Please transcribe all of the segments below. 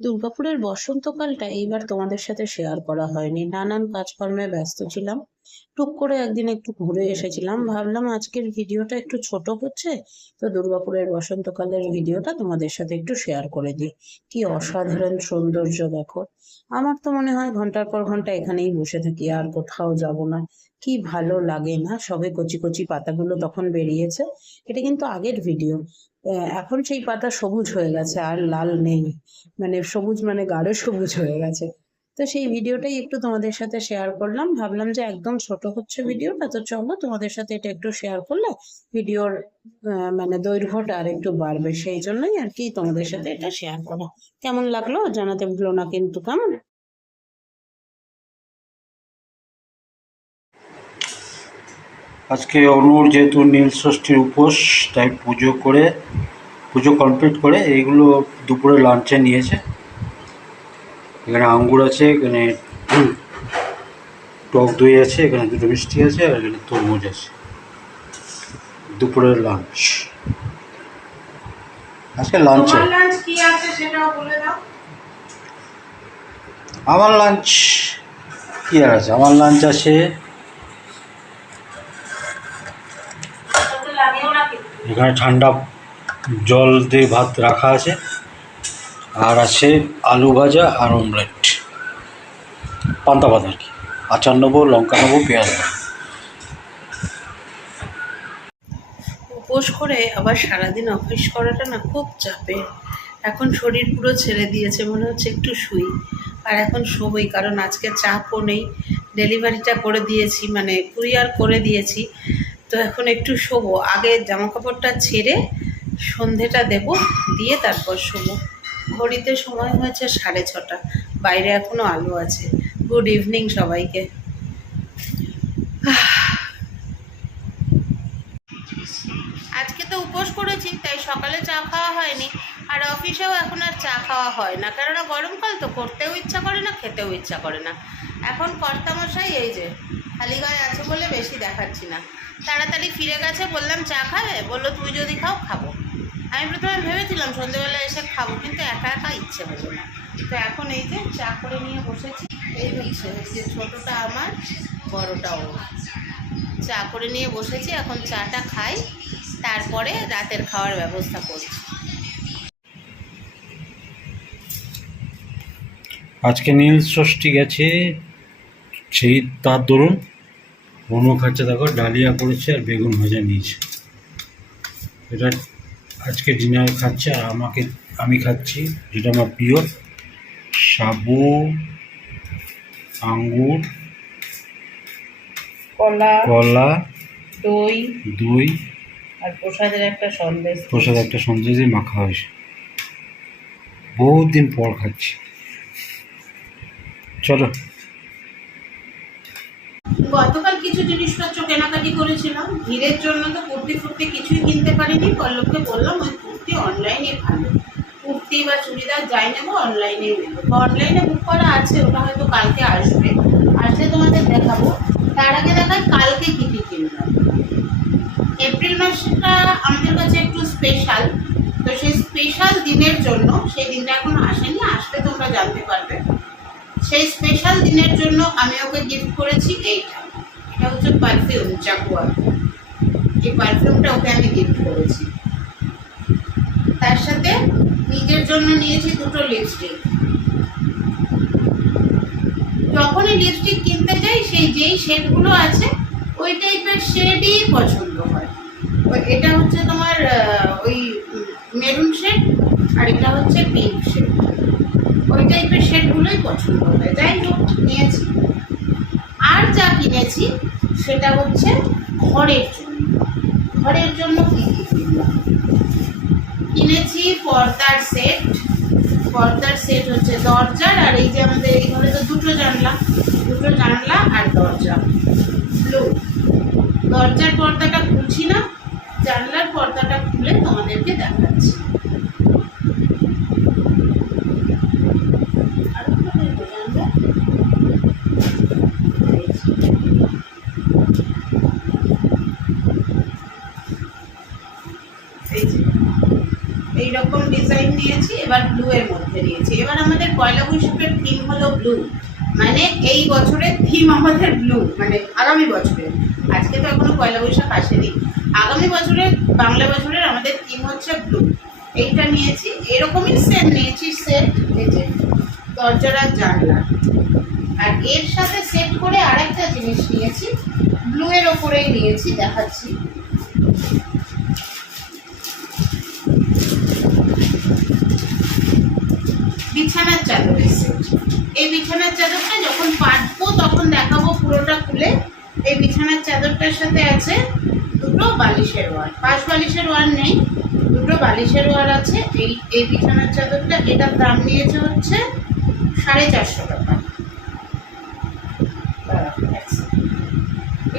দুর্গাপুরের বসন্তকালটা এইবার তোমাদের সাথে শেয়ার করা হয়নি, নানান কাজকর্মে ব্যস্ত ছিলাম। টুক করে একদিন একটু ঘুরে এসেছিলাম, ভাবলাম আজকের ভিডিওটা একটু ছোট হচ্ছে, তো দুর্গাপুরের বসন্তকালের ভিডিওটা তোমাদের সাথে একটু শেয়ার করে দিই। কি অসাধারণ সৌন্দর্য দেখো! আমার তো মনে হয় ঘন্টার পর ঘন্টা এখানেই বসে থাকি, আর কোথাও যাব না। কি ভালো লাগে না, সবে কচি কচি পাতাগুলো তখন বেরিয়েছে। এটা কিন্তু আগের ভিডিও। এখন সেই পাতা সবুজ হয়ে গেছে, আর লাল নেই। মানে সবুজ, মানে গাঢ় সবুজ হয়ে গেছে। তো সেই ভিডিওটাই একটু তোমাদের সাথে শেয়ার করলাম, ভাবলাম যে একদম ছোট হচ্ছে ভিডিওটা, তো চলো তোমাদের সাথে এটা একটু শেয়ার করলে ভিডিওর মানে দৈর্ঘ্যটা আর একটু বাড়বে, সেই জন্যই আর কি তোমাদের সাথে এটা শেয়ার করা। কেমন লাগলো জানাতে ভুলো না কিন্তু, কেমন? আজকে অনুর যেহেতু নীল ষষ্ঠীর উপোস, তাই পুজো কমপ্লিট করে এইগুলো দুপুরে লাঞ্চে নিয়েছে। এখানে আঙ্গুর আছে, এখানে টক দই আছে, এখানে দুটো মিষ্টি আছে, আর এখানে তরমুজ আছে। দুপুরের লাঞ্চ। আজকে লাঞ্চে আমার লাঞ্চ কি আর আছে, আমার লাঞ্চ আছে এখানে ঠান্ডা জল দিয়ে ভাত রাখা আছে, আর আছে আলু ভাজা আর অমলেট, পান্তা ভাত আর কি। আচার নেবো, লঙ্কা নেবো, পেঁয়াজ নেবো। উপোস করে আবার সারাদিন অফিস করাটা না খুব চাপের। এখন শরীর পুরো ছেড়ে দিয়েছে, মনে হচ্ছে একটু শুই। আর এখন শোবই, কারণ আজকে চাপও নেই, ডেলিভারিটা করে দিয়েছি, মানে কুরিয়ার করে দিয়েছি। তো এখন একটু শোবো, আগে জামা কাপড়টা ছেড়ে সন্ধেটা দেব, দিয়ে তারপর শোবো। ঘড়িতে সময় হয়েছে 6:30, বাইরে এখনো আলো আছে। গুড ইভিনিং সবাইকে। আজকে তো উপোস করেছি, তাই সকালে চা খাওয়া হয়নি, আর অফিসেও এখন আর চা খাওয়া হয় না, কেননা গরমকাল তো, করতেও ইচ্ছা করে না, খেতেও ইচ্ছা করে না। এখন কর্তামশাই এই যে খালি গায়ে আছে বলে বেশি দেখাচ্ছি না, তাড়াতাড়ি ফিরে গেছে। বললাম চা খাবে, বললো তুই যদি খাও খাবো। আমি প্রথমে ভেবেছিলাম সন্ধ্যেবেলা এসে খাবো, কিন্তু একা একা ইচ্ছে হলো না। তো এখন এই যে চা করে নিয়ে বসেছি। এই হচ্ছে যে ছোটোটা আমার, বড়োটা ও। চা করে নিয়ে বসেছি, এখন চাটা খাই, তারপরে রাতের খাওয়ার ব্যবস্থা করছি। আজকে নীল ষষ্ঠী গেছে, সেই তার দরুন অনু খাচ্ছে, দেখো ডালিয়া করেছে আর বেগুন ভাজা নিয়েছে। এটা আজকে ডিনারে খাচ্ছে, আর আমি খাচ্ছি যেটা আমার প্রিয়, সাবু, আঙ্গুর, কলা, দই আর প্রসাদের একটা সন্দেশ মাখা হয়েছে। বহুত দিন পর খাচ্ছি। চলো। গতকাল কিছু জিনিসপত্র কেনাকাটি করেছিলাম, ভিড়ের জন্য তো কুর্তি ফুর্তি কিছুই কিনতে পারিনি। পল্লবকে বললাম ওই কুর্তি অনলাইনে ভালো, কুর্তি বা চুড়িদার যাই নেবো অনলাইনে নেবো। তো অনলাইনে বুক করা আছে, ওটা হয়তো কালকে আসবে, আসলে তোমাদের দেখাবো। তার আগে দেখাই কালকে কী কী কিনলাম। এপ্রিল মাসটা আমাদের কাছে একটু স্পেশাল, তো সেই স্পেশাল দিনের জন্য, সেই দিনটা এখনো আসেনি, আসলে তোমরা জানতে পারবে। সেই স্পেশাল দিনের জন্য আমি ওকে গিফট করেছি এইটা। এটা হচ্ছে পারফিউম জাগুয়ার, এই পারফিউমটা ওকে আমি গিফট করেছি। তার সাথে নিজের জন্য নিয়েছি দুটো লিপস্টিক। যখনই লিপস্টিক কিনতে যাই, যেই শেডগুলো আছে ওই টাইপের শেডই পছন্দ হয়। এটা হচ্ছে তোমার ওই মেরুন শেড, আর এটা হচ্ছে পিঙ্ক শেড, ওই টাইপের শেডগুলোই পছন্দ হয়। যাই হোক, নিয়েছি। আর যা কিনেছি সেটা হচ্ছে ঘরের জন্য। ঘরের জন্য কী কী কিনলাম? কিনেছি পর্দার সেট। পর্দার সেট হচ্ছে দরজার, আর এই যে আমাদের এই ঘরে তো দুটো জানলা আর দরজা, ব্লু। দরজার পর্দাটা খুলছি না, জানলার পর্দাটা খুলে তোমাদেরকে দেখাচ্ছি। এইরকম ডিজাইন নিয়েছি, এবার ব্লু এর মধ্যে নিয়েছি। এবার আমাদের পয়লা বৈশাখের থিম হলো ব্লু, মানে এই বছরের থিম আমাদের ব্লু, মানে আগামী বছরের। আজকে তো এখনো পয়লা বৈশাখ আসেনি, আগামী বছরের বাংলা বছরের আমাদের থিম হচ্ছে ব্লু। এইটা নিয়েছি, এরকমই সেট নিয়েছি, সেট এই যে দরজার জানলা। আর এর সাথে সেট করে আরেকটা জিনিস নিয়েছি, ব্লু এর ওপরেই নিয়েছি, দেখাচ্ছি। বিছানার চাদরের সেট। এই বিছানার চাদরটা যখন পাতবো তখন দেখাবো পুরোটা খুলে। এই বিছানার চাদরটার সাথে আছে দুটো বালিশের ওয়ার, পাশ বালিশের ওয়ার নেই, দুটো বালিশের ওয়ার আছে। এই বিছানার চাদরটা, এটার দাম নিয়েছে হচ্ছে 450 টাকা।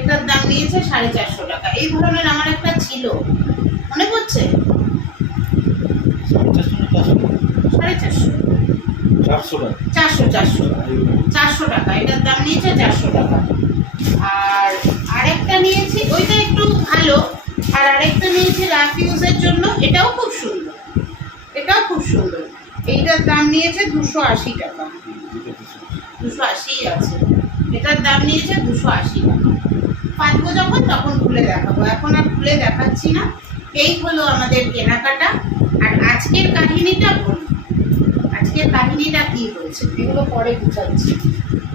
এটার দাম নিয়েছে 450 টাকা। এই ধরনের আমার একটা ছিল, মনে পড়ছে? 450 টাকা, এটার দাম নিয়েছে 400 টাকা। আর আরেকটা নিয়েছি, ওইটা একটু ভালো। আর আরেকটা নিয়েছি রাফ ইউজের জন্য, এটাও খুব সুন্দর, এটাও খুব সুন্দর। এইটার দাম নিয়েছে 280 টাকা, 280 আছে। এটার দাম নিয়েছে 280 টাকা। পাতবো যখন তখন খুলে দেখাবো, এখন আর খুলে দেখাচ্ছি না। এই হলো আমাদের কেনাকাটা। আর আজকের কাহিনীটা বলি, আজকের কাহিনীটা কি হয়েছে এগুলো পরে বুঝাচ্ছি।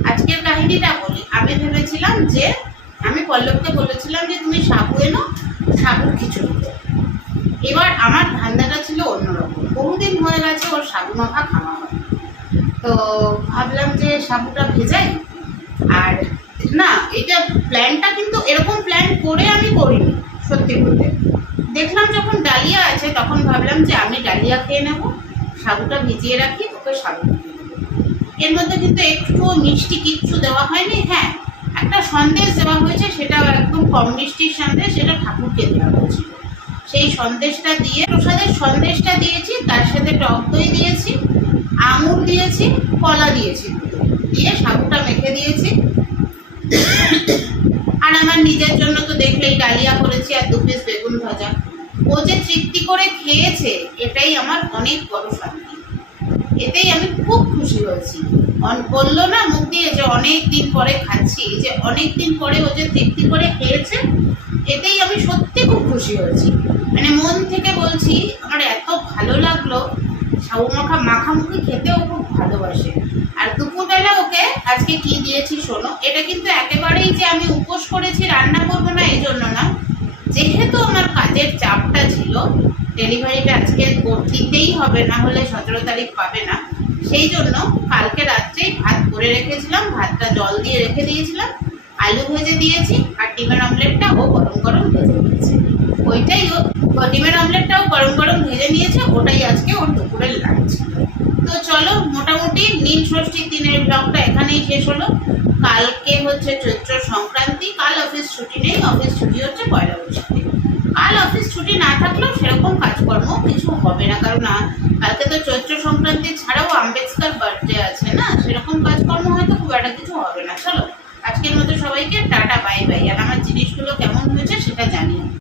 আজকের কাহিনীটা বলি। আমি ভেবেছিলাম যে, আমি পল্লবকে বলেছিলাম যে তুমি সাবু এনো, সাবুর খিচুড়ি করো। এবার আমার ধান্দাটা ছিল অন্যরকম, বহুদিন হয়ে গেছে ওর সাবু মাখা খাওয়া হয়। তো ভাবলাম যে সাবুটা ভেজাই। আর না, এটা প্ল্যানটা কিন্তু এরকম প্ল্যান করে আমি করিনি, সত্যি বলতে। দেখলাম যখন ডালিয়া আছে তখন ভাবলাম যে আমি ডালিয়া খেয়ে নেব, সাবুটা ভিজিয়ে রাখি, ওকে সাবু খেয়ে নেবো। এর মধ্যে কিন্তু একটু মিষ্টি কিচ্ছু দেওয়া হয়নি। হ্যাঁ, একটা সন্দেশ দেওয়া হয়েছে, সেটাও একদম কম মিষ্টির সন্দেশ, সেটা ঠাকুরকে দেওয়া হয়েছিল। সেই সন্দেশটা দিয়ে, প্রসাদের সন্দেশটা দিয়েছি, তার সাথে টক দই দিয়েছি, আঙুর দিয়েছি, কলা দিয়েছি, দিয়ে সাবুটা মেখে দিয়েছি। আর আমার নিজের জন্য তো দেখলেই ডালিয়া করেছি আর 2 পিস বেগুন ভাজা। ও যে তৃপ্তি করে খেয়েছে, এটাই আমার অনেক বড় শান্তি, এতেই আমি খুব খুশি হয়েছি। বললো না মুখ দিয়ে যে অনেক দিন পরে খাচ্ছি, যে অনেক দিন পরে ও যে তৃপ্তি করে খেয়েছে, এতেই আমি সত্যি খুব খুশি হয়েছি। মানে মন থেকে বলছি, আমার এত ভালো লাগলো। সাবু মাখামুখি খেতেও খুব ভালোবাসে। আর দুপুরবেলা ওকে আজকে কি দিয়েছি শোনো। এটা কিন্তু একেবারেই যে আমি উপোস করেছি রান্না করবো না এই জন্য না, যেহেতু আমার কাজের চাপটা ছিল, ডেলিভারিটা আজকে দিতেই হবে, না হলে 17 তারিখ পাবে না। সেই জন্য কালকে রাত্রেই ভাত করে রেখেছিলাম, ভাতটা জল দিয়ে রেখে দিয়েছিলাম, আলু ভেজে দিয়েছি, আর ডিমের অমলেটটা ও গরম গরম ভেজে দিয়েছে। ওইটাই ও ডিমের অমলেটটাও গরম গরম ভেজে নিয়েছে, ওটাই আজকে ওর দুপুরের লাঞ্চ। তো চলো, মোটামুটি নীল ষষ্ঠীর দিনের ব্লগটা এখানেই শেষ হলো। কালকে হচ্ছে চৈত্র সংক্রান্তি, কাল অফিস ছুটি নেই, অফিস ছুটি হচ্ছে পয়লা বৈশাখে। কাল অফিস ছুটি না থাকলেও সেরকম কাজকর্ম কিছু হবে না, কারণ কালকে তো চৈত্র সংক্রান্তি ছাড়াও আম্বেদকর বার্থডে আছে না, সেরকম কাজকর্ম হয়তো খুব একটা কিছু হবে না। চলো, আজকের মতো সবাইকে